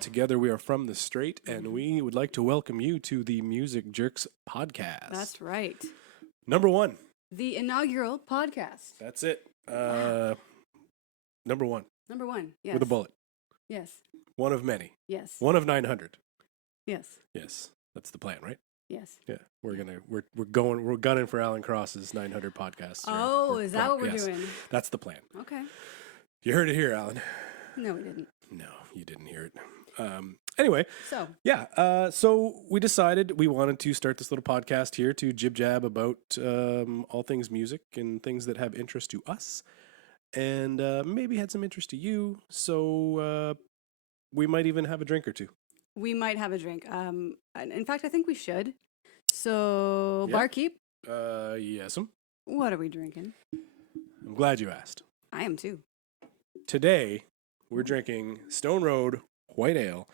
Together we are from the straight, and we would like to welcome you to the Music Jerks podcast. That's right. Number one. The inaugural podcast. That's it. Wow. Number one. Number one. Yes. With a bullet. Yes. One of many. Yes. One of 900. Yes. Yes. That's the plan, right? Yes. Yeah. We're gunning for Alan Cross's 900 podcasts. Oh, is that what we're doing? That's the plan. Okay. You heard it here, Alan. No, we didn't. No, you didn't hear it. Anyway. So. Yeah. So we decided we wanted to start this little podcast here to jib-jab about all things music and things that have interest to us. And maybe had some interest to you. So we might even have a drink or two. We might have a drink. In fact, I think we should. So, Yeah. barkeep, Yes'm. what are we drinking? I'm glad you asked. I am too. Today, we're drinking Stone Road White Ale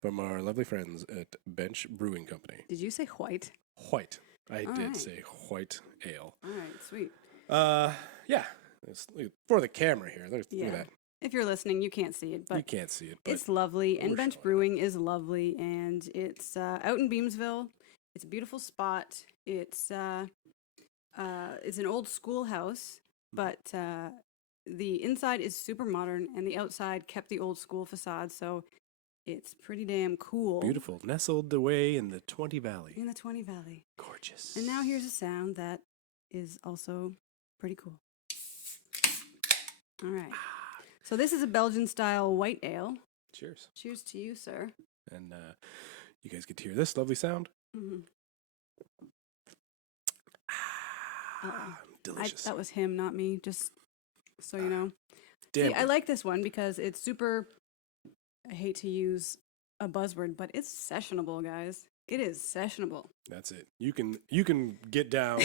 from our lovely friends at Bench Brewing Company. Did you say white? White. I All did right. say white ale. All right, sweet. Yeah. Look for the camera here. Look Yeah. at that. If you're listening, you can't see it, You but can't see it, but it's lovely. And we're Bench showing it. Brewing is lovely, and it's out in Beamsville. It's a beautiful spot. It's an old schoolhouse, but the inside is super modern, and the outside kept the old school facade, so it's pretty damn cool. beautiful. Nestled away in the 20 Valley. In the 20 Valley. Gorgeous. And now here's a sound that is also pretty cool. All right. So this is a Belgian-style white ale. Cheers. Cheers to you, sir. And you guys get to hear this lovely sound. Mm-hmm. Delicious. That was him, not me, just so you know. Damn See, I like this one because it's super, I hate to use a buzzword, but it's sessionable, guys. It is sessionable. That's it. You can get down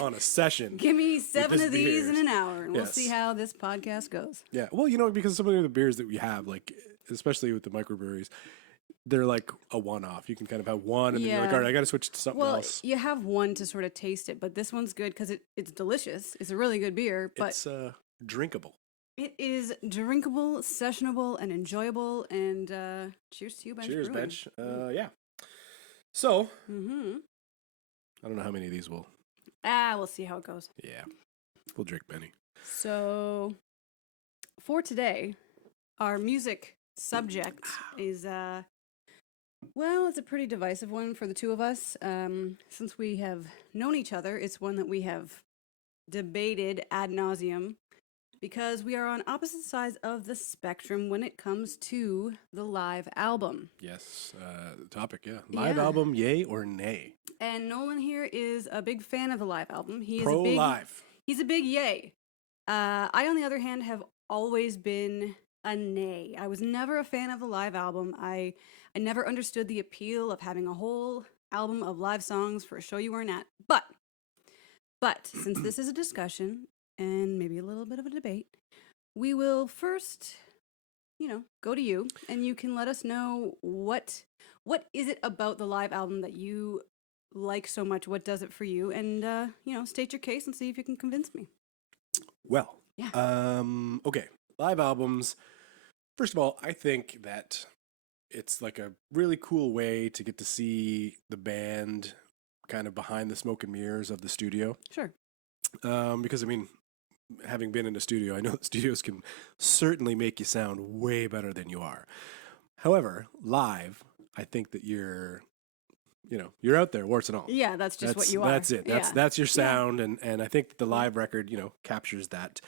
on a session. Give me 7 just of these beers. in an hour, and we'll Yes. see how this podcast goes. Yeah. Well, because some of the beers that we have, like especially with the microbreweries, they're like a one-off. You can kind of have one, and then you're like, Yeah. all right, I got to switch to something Well, else. you have one to sort of taste it, but this one's good because it's delicious. It's a really good beer, but It's drinkable. it is drinkable, sessionable, and enjoyable. And cheers to you, Bench Cheers, Brewing. Bench. Yeah. So Mm-hmm. I don't know how many of these will. We'll see how it goes. Yeah, we'll drink many. So, for today, our music subject is, it's a pretty divisive one for the two of us. Since we have known each other, it's one that we have debated ad nauseum because we are on opposite sides of the spectrum when it comes to the live album. Yes. Topic. Yeah. Live Yeah. album, yay or nay? And Nolan here is a big fan of the live album. He is Pro a big live. He's a big yay. I, on the other hand, have always been a nay. I was never a fan of the live album. I never understood the appeal of having a whole album of live songs for a show you weren't at. But since this is a discussion and maybe a little bit of a debate, we will first, go to you, and you can let us know what is it about the live album that you like so much? What does it for you? And state your case and see if you can convince me. Well, Yeah. Okay. Live albums. First of all, I think that it's like a really cool way to get to see the band kind of behind the smoke and mirrors of the studio. Sure. Because, having been in a studio, I know that studios can certainly make you sound way better than you are. However, live, I think that you're out there, warts and all. Yeah, that's just what you are. That's it. That's your sound, and I think that the live record, captures that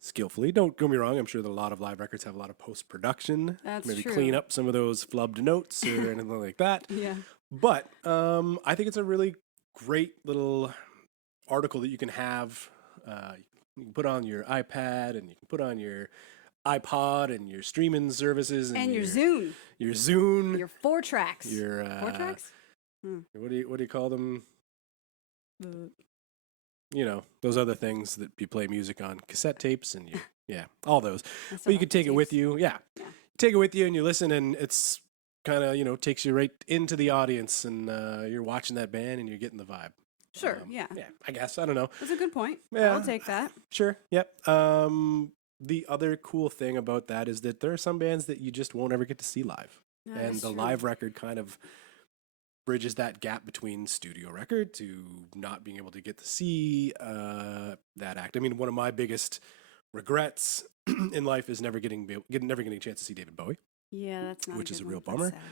skillfully. Don't get me wrong. I'm sure that a lot of live records have a lot of post-production. That's maybe true. clean up some of those flubbed notes or anything like that. Yeah. But I think it's a really great little article that you can have. You can put on your iPad, and you can put on your iPod and your streaming services And your Zune. Your Zune. Your 4 tracks. Your 4 tracks? What do you call them? Uh, Those other things that you play music on, cassette tapes, and all those. that's But you about could the take it with tapes. you. Yeah. Yeah. Take it with you and you listen, and it's kind of, takes you right into the audience, and you're watching that band and you're getting the vibe. Sure, yeah. Yeah, I guess. I don't know. That's a good point. Yeah. I'll take that. Sure. Yep. the other cool thing about that is that there are some bands that you just won't ever get to see live. That And is the true. live record kind of bridges that gap between studio record to not being able to get to see that act. I mean, one of my biggest regrets in life is never getting a chance to see David Bowie, Yeah, that's not which a is good a real one. bummer. That's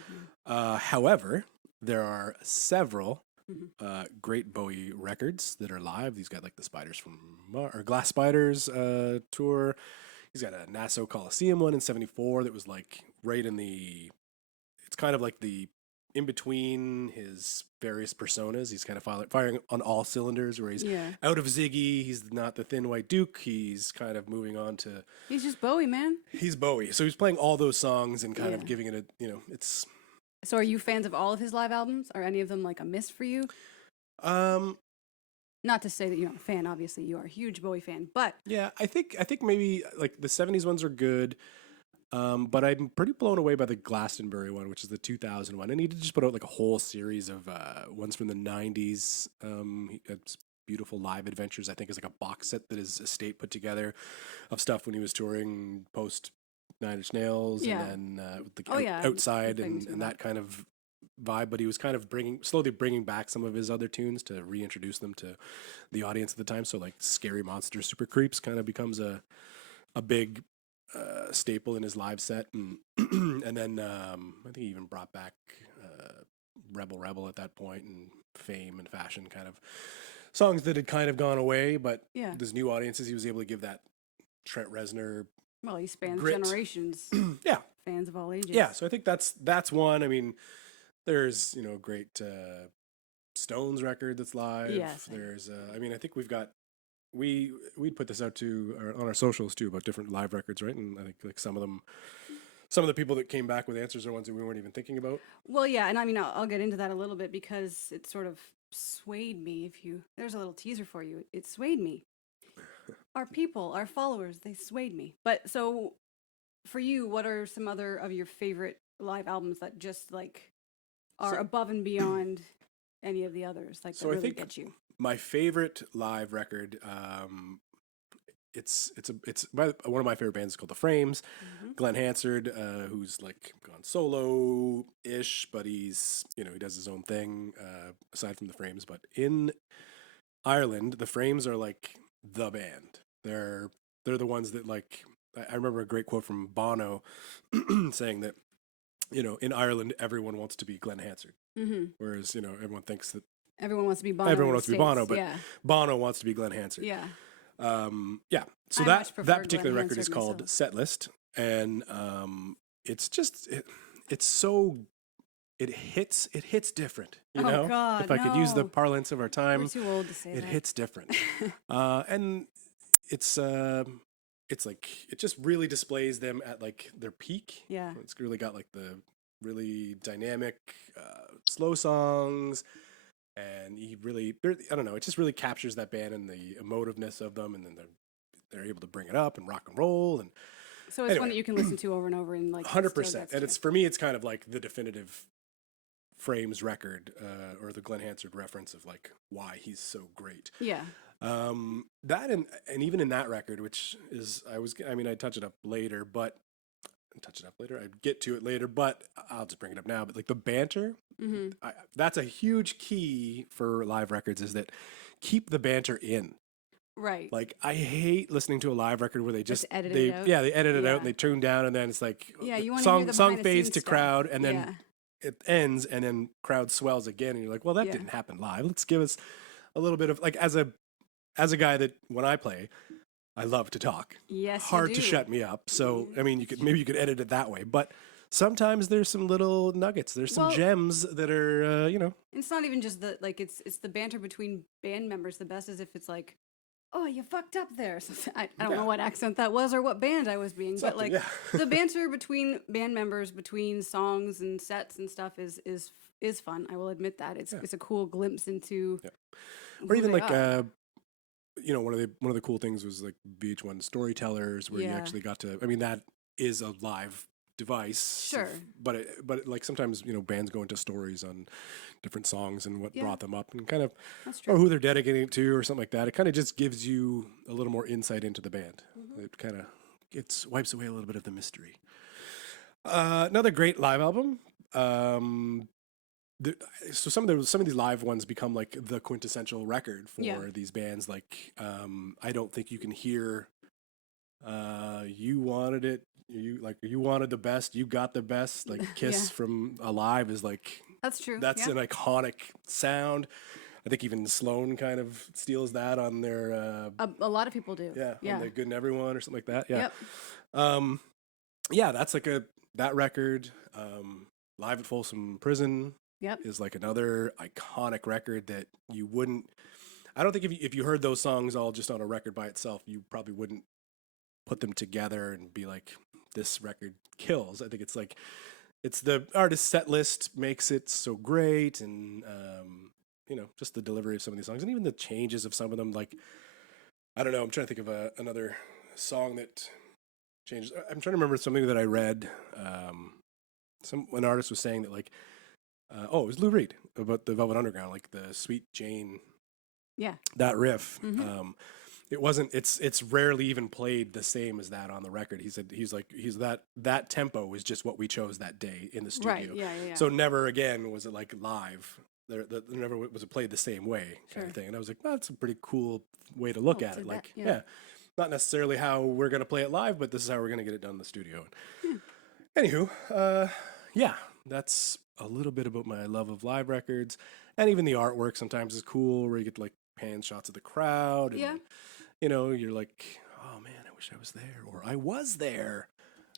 sad, However, there are several Mhm. great Bowie records that are live. He's got like the Spiders from or Glass Spiders tour. He's got a Nassau Coliseum one in '74 that was like right in the. It's kind of like the in between his various personas. He's kind of firing on all cylinders. Where he's Yeah. out of Ziggy, he's not the Thin White Duke. He's kind of moving on to. He's just Bowie, man. He's Bowie, so he's playing all those songs and kind Yeah. of giving it a. It's. So are you fans of all of his live albums? Are any of them like a miss for you? Um, Not to say that you're not a fan, obviously you are a huge Bowie fan, but Yeah, I think maybe like the '70s ones are good, but I'm pretty blown away by the Glastonbury one, which is the 2000 one, and he did just put out like a whole series of ones from the '90s. It's beautiful live adventures. I think is like a box set that his estate put together of stuff when he was touring post Nine Inch Nails, Yeah. and then with the Oh, yeah, outside I'm famous for and that. that kind of vibe. But he was kind of slowly bringing back some of his other tunes to reintroduce them to the audience at the time. So like Scary Monster Super Creeps kind of becomes a big staple in his live set, and and then I think he even brought back Rebel at that point, and Fame and Fashion, kind of songs that had kind of gone away, but yeah. there's new audiences he was able to give that Trent Reznor. Well, he spans Grit. generations, Yeah, fans of all ages. yeah. So I think that's one. I mean, there's a great Stones record that's live. Yeah, same. There's I mean, I think we'd put this out on our socials too about different live records, right? And I think like some of the people that came back with answers are ones that we weren't even thinking about. Well, yeah, and I mean, I'll get into that a little bit because it sort of swayed me. There's a little teaser for you. It swayed me. Our people, our followers, they swayed me. But so, for you, what are some other of your favorite live albums that just like are So- above and beyond any of the others? Like So that I really think get you. my favorite live record, it's by one of my favorite bands is called The Frames. Mhm. Glenn Hansard, who's like gone solo ish, but he's he does his own thing aside from The Frames. But in Ireland, The Frames are like the band. They're the ones that like. I remember a great quote from Bono saying that in Ireland everyone wants to be Glenn Hansard, Mm-hmm. whereas everyone thinks that Everyone wants to be Bono. everyone in wants the to be Bono, States. but yeah, Bono wants to be Glenn Hansard. yeah. Yeah. So I that much prefer that particular Glenn record is Hansard called myself. Set List, and it's just it's so it hits different. You Oh, know, God, if I could use the no. parlance of our We're time, too old to say it that. hits different, and it's like it just really displays them at like their peak. Yeah. It's really got like the really dynamic slow songs. And I don't know, it just really captures that band and the emotiveness of them, and then they're able to bring it up and rock and roll, and So it's Anyway. one that you can listen to over and over and like. it 100%. still gets And you. it's for me, it's kind of like the definitive Frames record, or the Glenn Hansard reference of like why he's so great. Yeah. That and even in that record, which is I'd touch it up later, I'd get to it later, but I'll just bring it up now. But like the banter, Mm-hmm. that's a huge key for live records, is that keep the banter in. Right. Like I hate listening to a live record where they just edit they it out? they edit it Yeah. out and they tune down, and then it's like Yeah, you wanna song hear the song behind the fades scenes to stuff. crowd, and then Yeah. it ends, and then crowd swells again, and you're like, well, that Yeah. didn't happen live. Let's give us a little bit of like, as a guy that when I play, I love to talk. Yes. Hard you to do. shut me up. So I mean, you could edit it that way, but sometimes there's some little nuggets. There's some Well- gems that are It's not even just the like. It's the banter between band members. The best is if it's like, oh, you fucked up there. So, I don't Yeah. know what accent that was or what band I was being, but something, like yeah. the banter between band members, between songs and sets and stuff is fun. I will admit that it's a cool glimpse into. Yeah. who Or even they like are. one of the cool things was like VH1 Storytellers, where you Yeah. actually got to. I mean, that is a live device. Sure. But like sometimes bands go into stories on different songs and what Yeah. brought them up, and kind of That's or true. who they're dedicating it to or something like that. It kind of just gives you a little more insight into the band. Mm-hmm. It kind of it wipes away a little bit of the mystery. Another great live album. The, so some of these live ones become like the quintessential record for Yeah. these bands. Like, I don't think you can hear. You wanted it. You wanted the best. You got the best. Like Kiss Yeah. from Alive is like That's true. that's yeah. an iconic sound. I think even Sloan kind of steals that on their A lot of people do. on the Good and Everyone or something like that. Yeah. Yep. That's like that record. Live at Folsom Prison Yep. is like another iconic record that you wouldn't. I don't think if you heard those songs all just on a record by itself, you probably wouldn't put them together and be like, this record kills. I think it's like it's the artist set list makes it so great, and just the delivery of some of these songs, and even the changes of some of them. Like, I don't know. I'm trying to think of another song that changes. I'm trying to remember something that I read. An artist was saying that like, it was Lou Reed about the Velvet Underground, like the Sweet Jane, Yeah. that riff. Mhm. It wasn't. It's rarely even played the same as that on the record. He said he's that tempo was just what we chose that day in the studio. Right. Yeah. So never again was it like live. There never was it played the same way kind Sure. of thing. And I was like, well, that's a pretty cool way to look at to it. that, Like, yeah. not necessarily how we're gonna play it live, but this is how we're gonna get it done in the studio. Anywho, that's a little bit about my love of live records, and even the artwork sometimes is cool, where you get like pan shots of the crowd, and Yeah. you're like, oh man, I wish I was there, or I was there.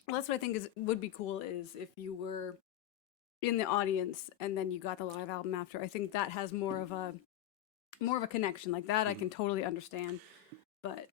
Well, that's what I think would be cool is if you were in the audience and then you got the live album after. I think that has more of a connection like that. I can totally understand. But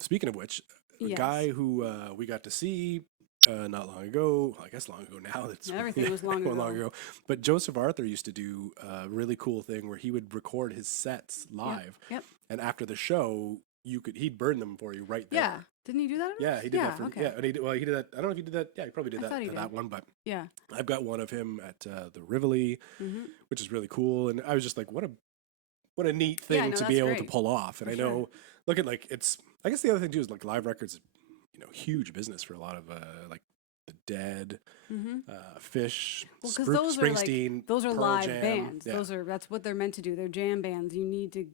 Speaking of which, a Yes. guy who we got to see not long ago, I guess long ago now. That's Everything was long ago. But Joseph Arthur used to do a really cool thing where he would record his sets live, Yep. and after the show, he'd burn them for you right there. Yeah. Didn't he do that? Yeah, he did that for okay. yeah, and he did that. I don't know if he did that. Yeah, he probably did I that thought he for did. that one, but Yeah. I've got one of him at the Rivoli, Mhm. which is really cool, and I was just like, what a neat thing no, to be that's able to great. pull off. And For I sure. know, look at like it's. I guess the other thing too is like live records, huge business for a lot of like the Dead, Mhm. Fish, Well, because those are Springsteen, like those are Pearl live Jam. bands. Yeah. That's what they're meant to do. They're jam bands. You need to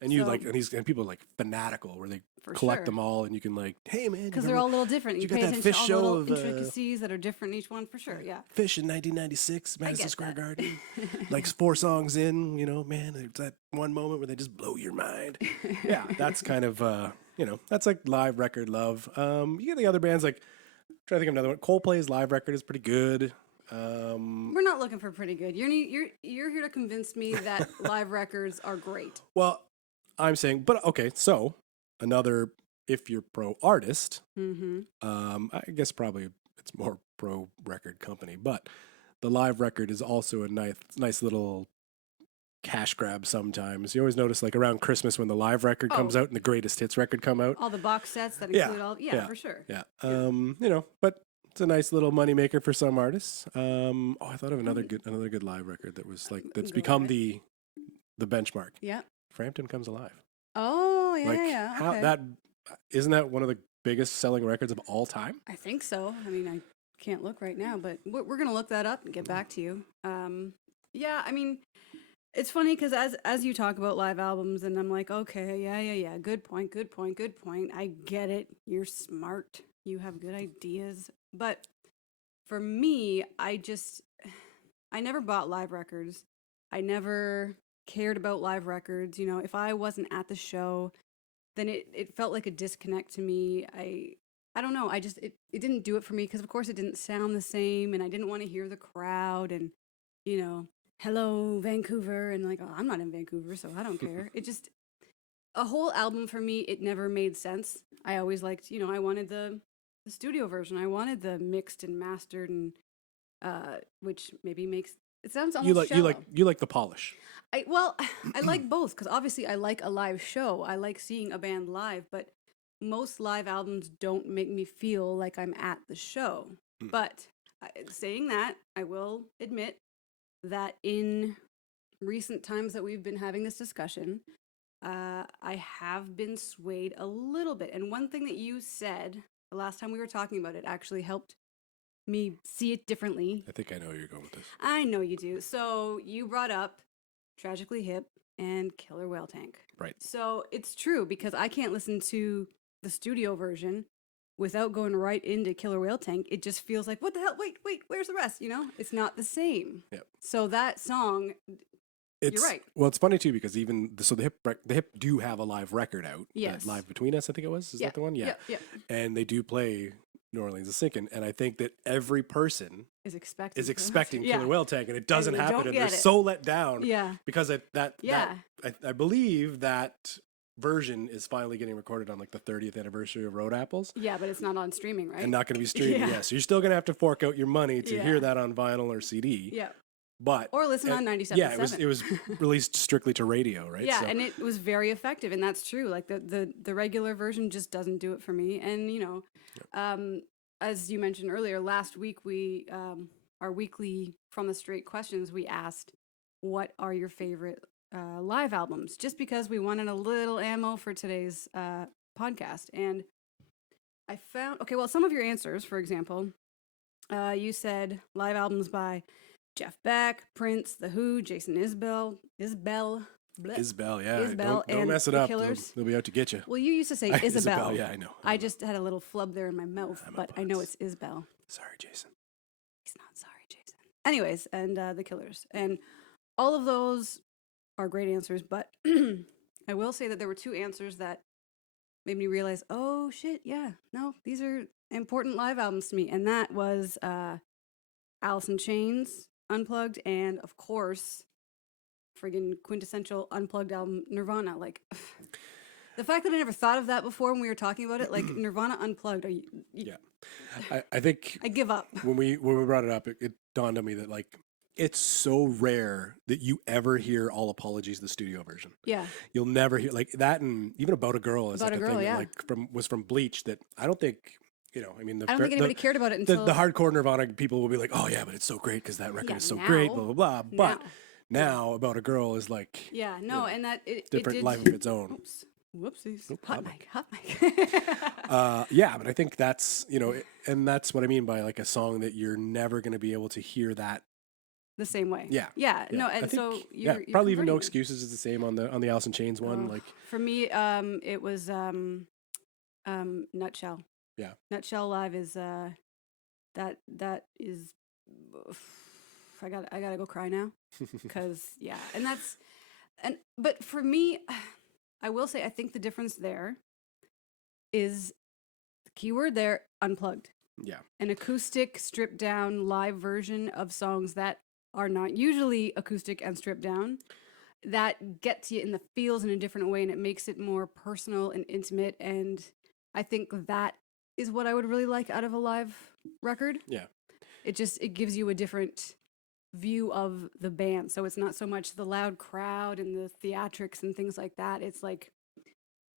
and you so- like and people are like fanatical where they for collect sure. them all, and you can like, hey man, Because they're all a little different. did You you pay get that attention Fish to all the show little of, intricacies that are different in each one for sure. Yeah. Fish in 1996, Madison get Square that. Garden. Like 4 songs in, man, there's that one moment where they just blow your mind. Yeah, that's kind of, that's like live record love. You get the other bands like, I'm trying to think of another one. Coldplay's live record is pretty good. We're not looking for pretty good. You're here to convince me that live records are great. Well, I'm saying, but okay, so another, if you're pro artist, Mm-hmm. I guess probably it's more pro record company, but the live record is also a nice little cash grab sometimes. You always notice like around Christmas when the live record comes out and the greatest hits record come out. All the box sets that Yeah, include all. Yeah, yeah. for sure. Yeah. But it's a nice little moneymaker for some artists. I thought of another good live record that was like that's Go become ahead. the benchmark. Yeah. Frampton Comes Alive. Oh, yeah, Like yeah. how Okay. that isn't that one of the biggest selling records of all time? I think so. I mean, I can't look right now, but we're gonna look that up and get back to you. Yeah. I mean, it's funny because as you talk about live albums, and I'm like, okay, yeah. Good point. I get it. You're smart. You have good ideas. But for me, I never bought live records. I never cared about live records. If I wasn't at the show, then it felt like a disconnect to me. I don't know. It didn't do it for me because of course it didn't sound the same, and I didn't want to hear the crowd and hello Vancouver, and like, oh, I'm not in Vancouver, so I don't care. It just a whole album for me, it never made sense. I always liked, I wanted the studio version. I wanted the mixed and mastered, and which maybe makes it sounds almost shallow. you like the polish. I like both because obviously I like a live show. I like seeing a band live, but most live albums don't make me feel like I'm at the show. But saying that, I will admit that in recent times that we've been having this discussion, I have been swayed a little bit. And one thing that you said the last time we were talking about it actually helped me see it differently. I think I know where you're going with this. I know you do. So you brought up Tragically Hip and Killer Whale Tank. Right. So it's true because I can't listen to the studio version without going right into Killer Whale Tank. It just feels like, what the hell? Wait, where's the rest? You know, it's not the same. Yep. So that song, you're right. Well, it's funny too because even the Hip do have a live record out. Yes. Live Between Us, I think it was. Is that the one? Yeah. Yeah. And they do play New Orleans is Sinking, and I think that every person is expecting Killer Whale Tank, and it doesn't they happen, don't and get they're it. so let down. Yeah. Because I believe that version is finally getting recorded on like the 30th anniversary of Road Apples. Yeah, but it's not on streaming, right? And not going to be streaming. Yeah. Yeah. So you're still going to have to fork out your money to hear that on vinyl or CD. Yeah. But or listen on 97.7. Yeah, it was released strictly to radio, right? Yeah, and it was very effective, and that's true. Like the regular version just doesn't do it for me. And you know, as you mentioned earlier, last week we our weekly From the Straight questions, we asked, what are your favorite live albums? Just because we wanted a little ammo for today's podcast. And I found, some of your answers, for example, you said live albums by Jeff Beck, Prince, The Who, Jason Isbell, Isbell, yeah. Isbell, don't and mess it The up. Killers. They'll be out to get you. Well, you used to say Isabel. Yeah, I know. I just had a little flub there in my mouth, I'm a but I know putz. it's Isbell. Sorry, Jason. He's not sorry, Jason. Anyways, and The Killers. And all of those are great answers, but I will say that there were two answers that made me realize, oh, shit, yeah, no, these are important live albums to me. And that was Allison Chains, Unplugged, and, of course, friggin' quintessential Unplugged album, Nirvana. Like, the fact that I never thought of that before when we were talking about it, like, Nirvana Unplugged, Yeah. I think I give up. when we brought it up, it dawned on me that, like, it's so rare that you ever hear All Apologies, the studio version. Yeah. You'll never hear, like, that, and even About a Girl is About like a a Girl, thing yeah. that, like, was from Bleach that I don't think... You know, I mean, I don't think anybody cared about it until... The hardcore Nirvana people will be like, oh, yeah, but it's so great because that record is so great, blah, blah, blah. But now About a Girl is like... Yeah, no, and that... different it did, life of its own. Oops. Whoopsies. Nope, Hot mic. Yeah, but I think that's, you know, and that's what I mean by like a song that you're never going to be able to hear that the same way. Yeah. Yeah. No, I and think, so you're probably even No converting. Excuses is the same on the Allison Chains one. Like for me, it was Nutshell. Yeah. Nutshell Live is that is I gotta go cry now because but for me, I will say I think the difference there is the keyword there, unplugged. Yeah. An acoustic, stripped down live version of songs that are not usually acoustic and stripped down, that gets you in the feels in a different way, and it makes it more personal and intimate. And I think that is what I would really like out of a live record. Yeah. It gives you a different view of the band. So it's not so much the loud crowd and the theatrics and things like that. It's like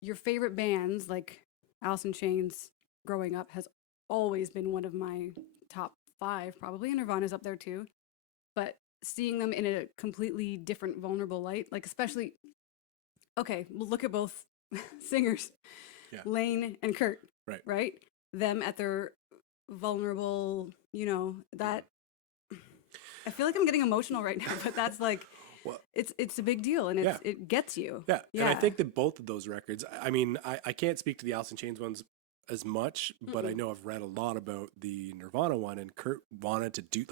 your favorite bands, like Alice in Chains growing up has always been one of my top 5, probably, and Nirvana's up there too. But seeing them in a completely different, vulnerable light, like especially, okay, we'll look at both singers, Lane and Kurt, right? Them at their vulnerable, you know, that, I feel like I'm getting emotional right now, but that's like, it's a big deal, and it gets you. Yeah, and I think that both of those records, I mean, I can't speak to the Alice in Chains ones as much, but I know I've read a lot about the Nirvana one, and Kurt wanted to do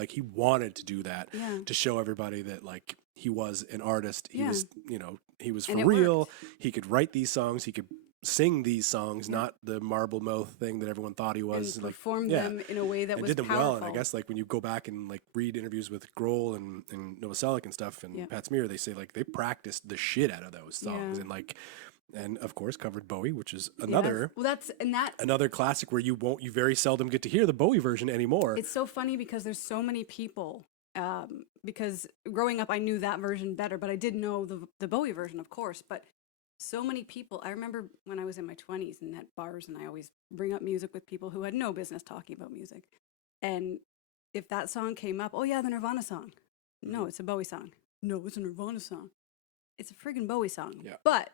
that to show everybody that like he was an artist. He was, you know, he was for real. Worked. He could write these songs. He could sing these songs, not the marble mouth thing that everyone thought he was. And like, perform them in a way that was did them powerful. well. And I guess like when you go back and like read interviews with Grohl and Novoselic and stuff and Pat Smear, they say like they practiced the shit out of those songs and like. And of course, covered Bowie, which is another another classic where you very seldom get to hear the Bowie version anymore. It's so funny because there's so many people. Because growing up, I knew that version better, but I did know the Bowie version, of course. But so many people. I remember when I was in my 20s and at bars, and I always bring up music with people who had no business talking about music. And if that song came up, oh yeah, the Nirvana song. No, it's a Bowie song. No, it's a Nirvana song. It's a friggin' Bowie song. Yeah. But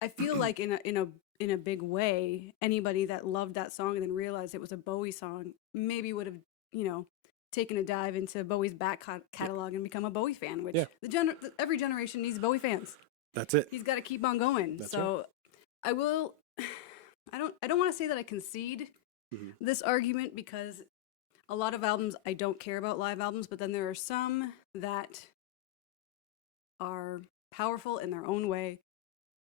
I feel like in a big way, anybody that loved that song and then realized it was a Bowie song maybe would have, taken a dive into Bowie's back catalog and become a Bowie fan, which every generation needs Bowie fans. That's it. He's got to keep on going. That's so I will I don't want to say that I concede this argument, because a lot of albums I don't care about live albums, but then there are some that are powerful in their own way.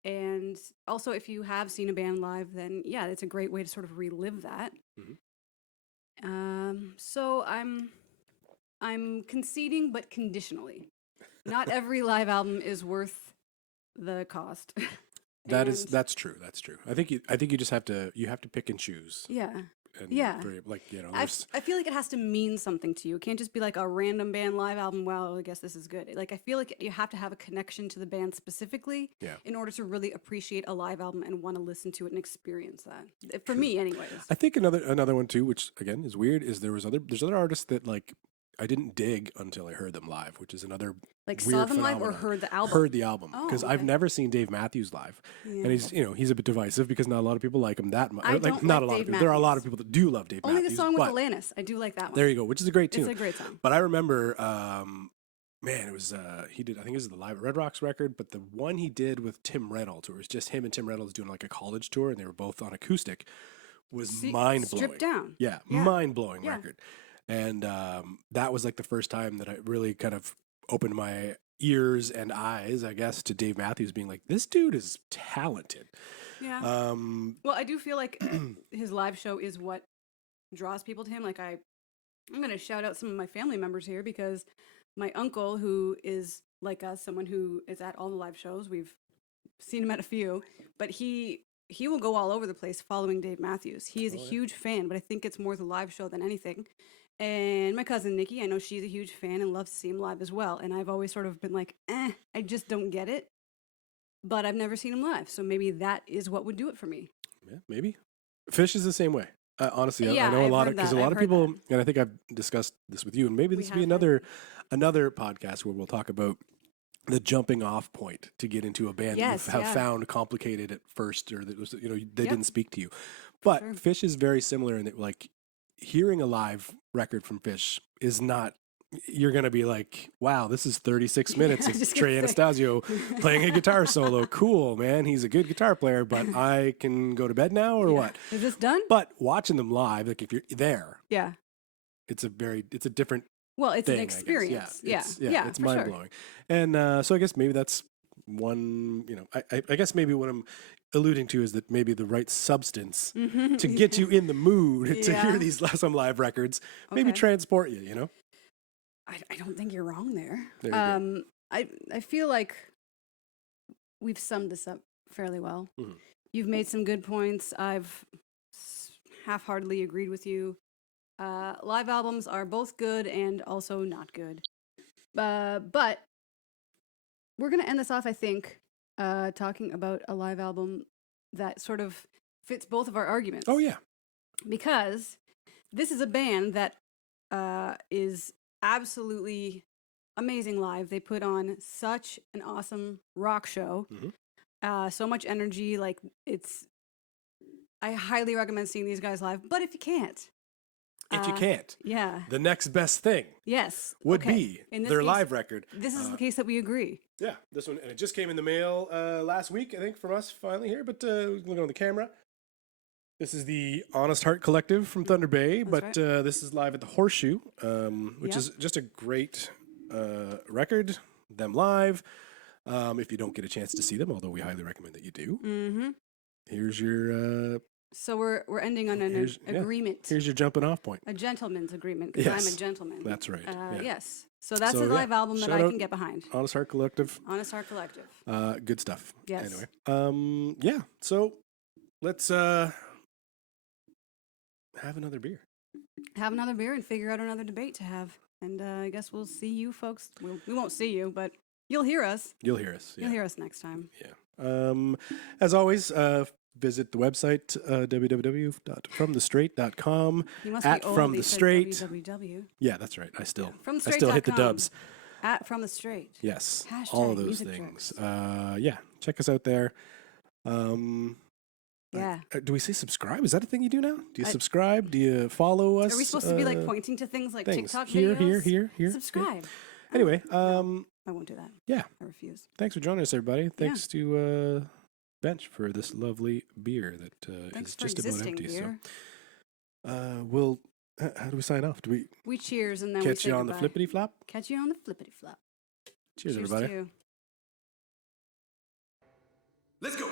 And also, if you have seen a band live, then yeah, it's a great way to sort of relive that. So I'm conceding, but conditionally. Not every live album is worth the cost. That's true. That's true. I think you just have to pick and choose. Yeah. And I feel like it has to mean something to you. It can't just be like a random band live album. Well, I guess this is good. Like, I feel like you have to have a connection to the band specifically in order to really appreciate a live album and want to listen to it and experience that. For me, anyways. I think another one too, which again is weird, is there's other artists that like I didn't dig until I heard them live, which is another like weird saw them live or phenomenon. heard the album. Heard the album, because okay. I've never seen Dave Matthews live, and he's a bit divisive because not a lot of people like him that much. I don't not like a lot Dave of people. There are a lot of Matthews. people that do love Dave Only Matthews. the song with but Alanis. I do like that one. there you go, which is a great tune. It's a great song. But I remember, man, it was he did. I think it was the Live at Red Rocks record, but the one he did with Tim Reynolds, where it was just him and Tim Reynolds doing like a college tour, and they were both on acoustic, was mind blowing. Stripped down. Yeah. Mind blowing record. And that was like the first time that I really kind of opened my ears and eyes, I guess, to Dave Matthews being like, this dude is talented. Yeah. Well, I do feel like his live show is what draws people to him. Like, I'm going to shout out some of my family members here, because my uncle, who is like us, someone who is at all the live shows, we've seen him at a few, but he will go all over the place following Dave Matthews. He is a huge fan, but I think it's more the live show than anything. And my cousin Nikki, I know she's a huge fan and loves to see him live as well. And I've always sort of been like, I just don't get it. But I've never seen him live, so maybe that is what would do it for me. Yeah, maybe. Fish is the same way. Honestly, I know I've a lot heard of that. of people, and I think I've discussed this with you, and maybe this will be another podcast where we'll talk about the jumping off point to get into a band that you have found complicated at first, or that was, they didn't speak to you. But Fish is very similar in that, like, hearing a live record from Fish is not, you're going to be like, wow, this is 36 minutes of Trey Anastasio playing a guitar solo. Cool, man. He's a good guitar player, but I can go to bed now or what? Is this done? But watching them live, like if you're there, it's a different Well, it's thing, an experience. It's mind blowing. And so I guess maybe that's one, I guess maybe what I'm alluding to is that maybe the right substance to get you in the mood to hear these some live records, maybe transport you, I don't think you're wrong there. There you go. I feel like we've summed this up fairly well. You've made some good points. I've half-heartedly agreed with you. Live albums are both good and also not good. But we're going to end this off, I think, talking about a live album that sort of fits both of our arguments. Oh, yeah. Because this is a band that is absolutely amazing live. They put on such an awesome rock show. So much energy. Like, I highly recommend seeing these guys live. But if you can't, the next best thing would be their live record. This is the case that we agree. Yeah, this one, and it just came in the mail last week, I think, from us finally here, but looking on the camera. This is the Honest Heart Collective from Thunder Bay, but this is live at the Horseshoe, which is just a great record, them live. If you don't get a chance to see them, although we highly recommend that you do. Here's your... So we're ending on an agreement. Here's your jumping off point. A gentleman's agreement, because I'm a gentleman. That's right. Yes. So that's a live album that I can get behind. Honest Heart Collective. Honest Heart Collective. Good stuff. Yes. Anyway. So let's have another beer. Have another beer and figure out another debate to have. And I guess we'll see you folks. We won't see you, but you'll hear us. You'll hear us. Yeah. You'll hear us next time. Yeah. As always, visit the website, www.fromthestraight.com. You must at be old. From the Straight. www. Yeah, that's right. I still FromTheStraight.com. hit the dubs. At From the Straight. Yes. Hashtag all of those music things. drugs. Check us out there. Yeah. Do we say subscribe? Is that a thing you do now? Do you I- subscribe? Do you follow us? Are we supposed to be like pointing to things like things. TikTok Here, videos? here. Subscribe. Oh, Anyway, no, I won't do that. yeah. I refuse. Thanks for joining us, everybody. Thanks to Bench for this lovely beer that Thanks is for just about existing, empty. beer. So, we'll. How do we sign off? Do we cheers and then catch we say you on the goodbye. flippity flop? Catch you on the flippity flop. Cheers, Cheers everybody. to you. Let's go.